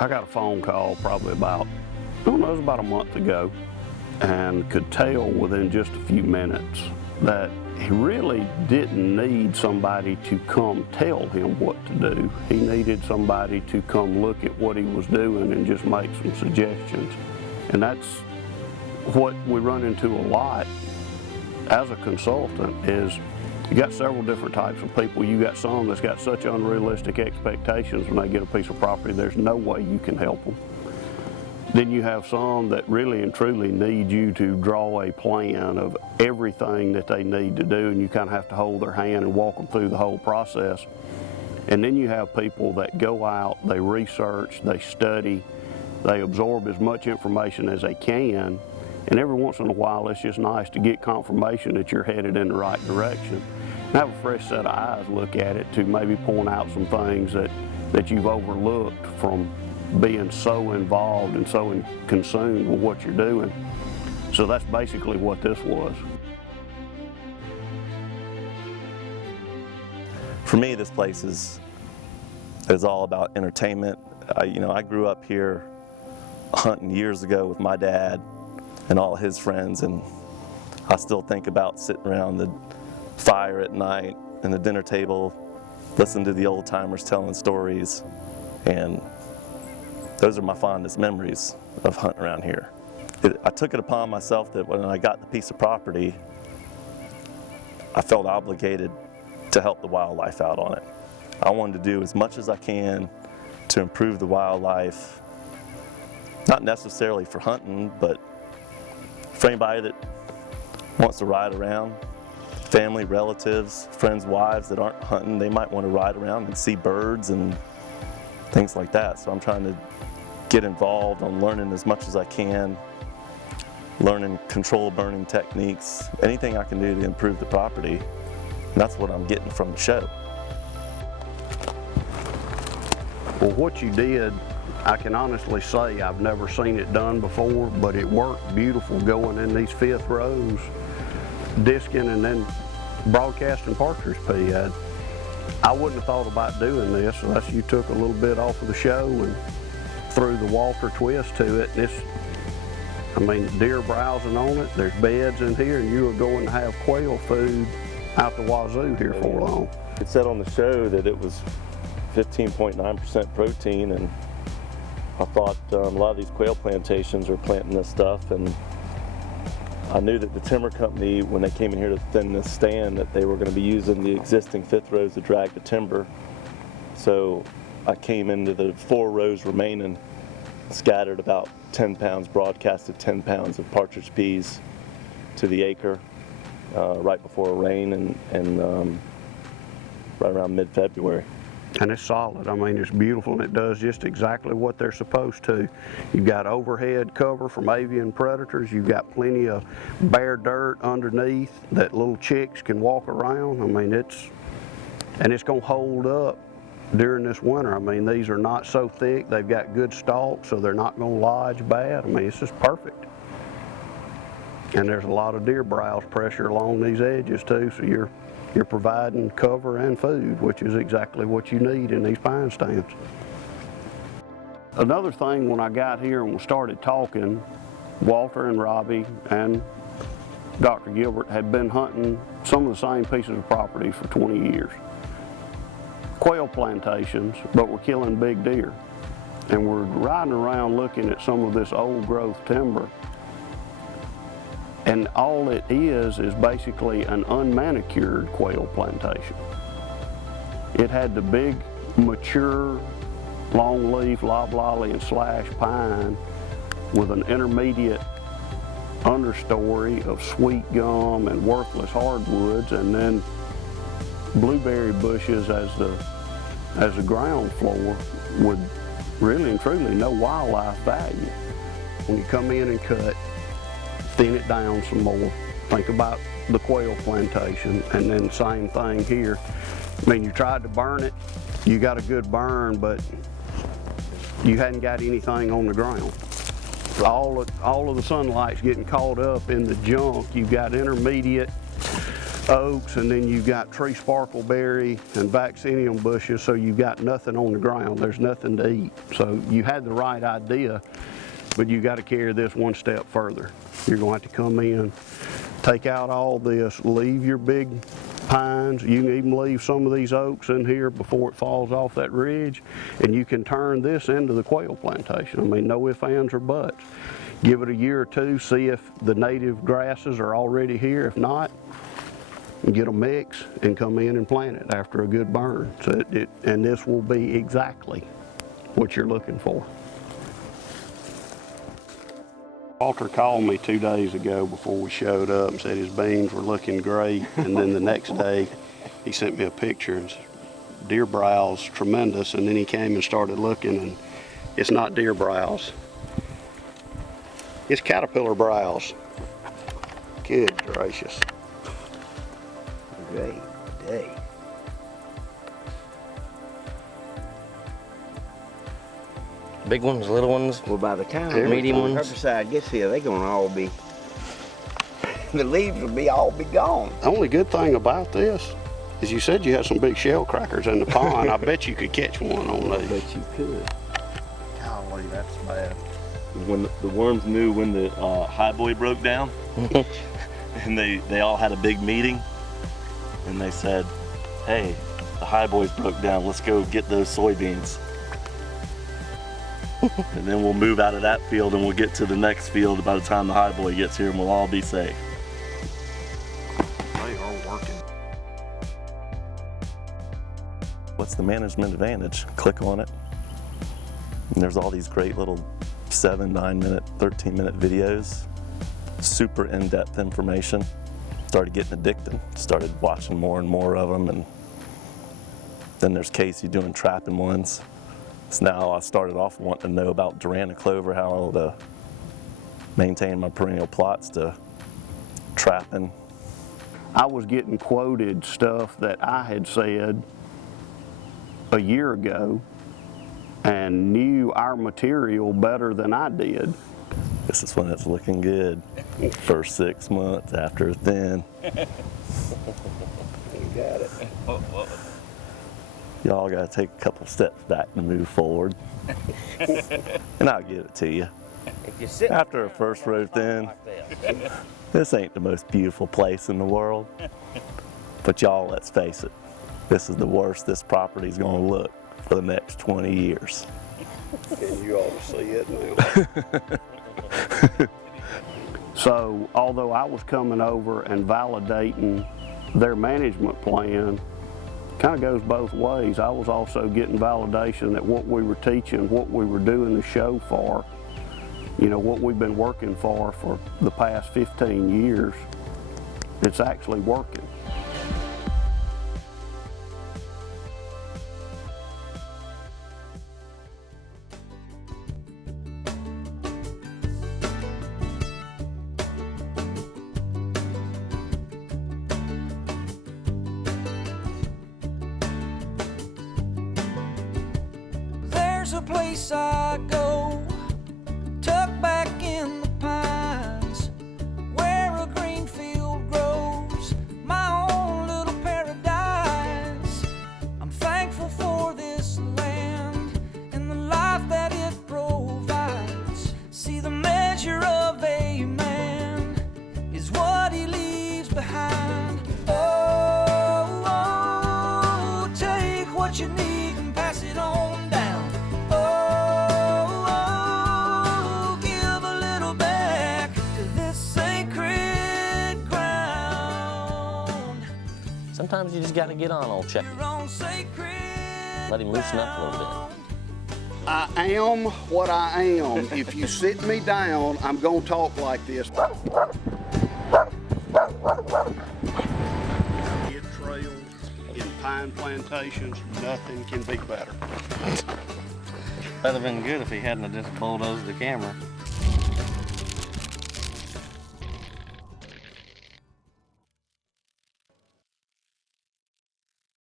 I got a phone call probably about, I don't know, it was about a month ago, and could tell within just a few minutes that he really didn't need somebody to come tell him what to do. He needed somebody to come look at what he was doing and just make some suggestions. And that's what we run into a lot as a consultant is you got several different types of people. You got some that's got such unrealistic expectations when they get a piece of property, there's no way you can help them. Then you have some that really and truly need you to draw a plan of everything that they need to do, and you kind of have to hold their hand and walk them through the whole process. And then you have people that go out, they research, they study, they absorb as much information as they can, and every once in a while it's just nice to get confirmation that you're headed in the right direction. And have a fresh set of eyes look at it to maybe point out some things that you've overlooked from being so involved and so consumed with what you're doing. So that's basically what this was. For me, this place is all about entertainment. I grew up here hunting years ago with my dad and all his friends, and I still think about sitting around the fire at night and the dinner table, listening to the old timers telling stories, and those are my fondest memories of hunting around here. I took it upon myself that when I got the piece of property, I felt obligated to help the wildlife out on it. I wanted to do as much as I can to improve the wildlife, not necessarily for hunting, but for anybody that wants to ride around, family, relatives, friends, wives that aren't hunting, they might want to ride around and see birds and things like that. So I'm trying to get involved on learning as much as I can, learning control burning techniques, anything I can do to improve the property. And that's what I'm getting from the show. Well, what you did, I can honestly say I've never seen it done before, but it worked beautiful going in these fifth rows, disking and then broadcasting partridge pea. I wouldn't have thought about doing this unless you took a little bit off of the show and threw the Walter twist to it. Deer browsing on it, there's beds in here, and you are going to have quail food out the wazoo here for long. It said on the show that it was 15.9% protein, and I thought a lot of these quail plantations are planting this stuff, and I knew that the timber company, when they came in here to thin this stand, that they were going to be using the existing fifth rows to drag the timber. So I came into the 4 rows remaining, scattered about 10 pounds, broadcasted 10 pounds of partridge peas to the acre right before a rain and right around mid-February. And it's solid. It's beautiful, and it does just exactly what they're supposed to. You've got overhead cover from avian predators. You've got plenty of bare dirt underneath that little chicks can walk around. It's going to hold up during this winter. These are not so thick. They've got good stalks, so they're not going to lodge bad. It's just perfect. And there's a lot of deer browse pressure along these edges too, so you're providing cover and food, which is exactly what you need in these pine stands. Another thing, when I got here and we started talking, Walter and Robbie and Dr. Gilbert had been hunting some of the same pieces of property for 20 years. Quail plantations, but we're killing big deer. And we're riding around looking at some of this old growth timber. And all it is basically an unmanicured quail plantation. It had the big, mature, longleaf, loblolly, and slash pine with an intermediate understory of sweet gum and worthless hardwoods, and then blueberry bushes as the ground floor with really and truly no wildlife value. When you come in and cut, thin it down some more. Think about the quail plantation, and then same thing here. You tried to burn it, you got a good burn, but you hadn't got anything on the ground. All of the sunlight's getting caught up in the junk. You've got intermediate oaks, and then you've got tree sparkleberry and vaccinium bushes, so you've got nothing on the ground. There's nothing to eat. So you had the right idea, but you got to carry this one step further. You're going to have to come in, take out all this, leave your big pines. You can even leave some of these oaks in here before it falls off that ridge, and you can turn this into the quail plantation. I mean, no ifs, ands, or buts. Give it a year or two, see if the native grasses are already here. If not, get a mix and come in and plant it after a good burn. So and this will be exactly what you're looking for. Walter called me 2 days ago before we showed up and said his beans were looking great, and then the next day he sent me a picture and said, deer browse, tremendous, and then he came and started looking, and it's not deer browse. It's caterpillar browse. Good gracious. Great day. Big ones, little ones. Well, by the time Medium the ones. herbicide gets here, they're gonna all be, the leaves will all be gone. The only good thing about this is you said you had some big shell crackers in the pond. I bet you could catch one on I these. bet you could. Golly, that's bad. When the worms knew when the high boy broke down, and they all had a big meeting, and they said, hey, the high boys broke down, let's go get those soybeans. And then we'll move out of that field and we'll get to the next field by the time the high boy gets here, and we'll all be safe. They are working. What's the management advantage? Click on it, and there's all these great little 7, 9 minute, 13 minute videos, super in-depth information. Started getting addicted, started watching more and more of them, and then there's Casey doing trapping ones. So now I started off wanting to know about Durana clover, how to maintain my perennial plots to trapping. I was getting quoted stuff that I had said a year ago and knew our material better than I did. This is when it's looking good. First 6 months after then. You got it. Y'all gotta take a couple steps back to move forward. And I'll give it to you. If you sit After a first row thin, this ain't the most beautiful place in the world. But y'all, let's face it, this is the worst this property's gonna look for the next 20 years. And you ought to see it now. So, although I was coming over and validating their management plan, kind of goes both ways. I was also getting validation that what we were teaching, what we were doing the show for, you know, what we've been working for the past 15 years, it's actually working. There's a place I go, tucked back in the pines, where a green field grows, my own little paradise. I'm thankful for this land and the life that it provides. See, the measure of a man is what he leaves behind. Oh, oh, take what you need and pass it on down. Sometimes you just got to get on old Chucky. Let him loosen up a little bit. I am what I am. If you sit me down, I'm gonna talk like this. In trails, in pine plantations, nothing can be better. That'd have been good if he hadn't have just bulldozed the camera.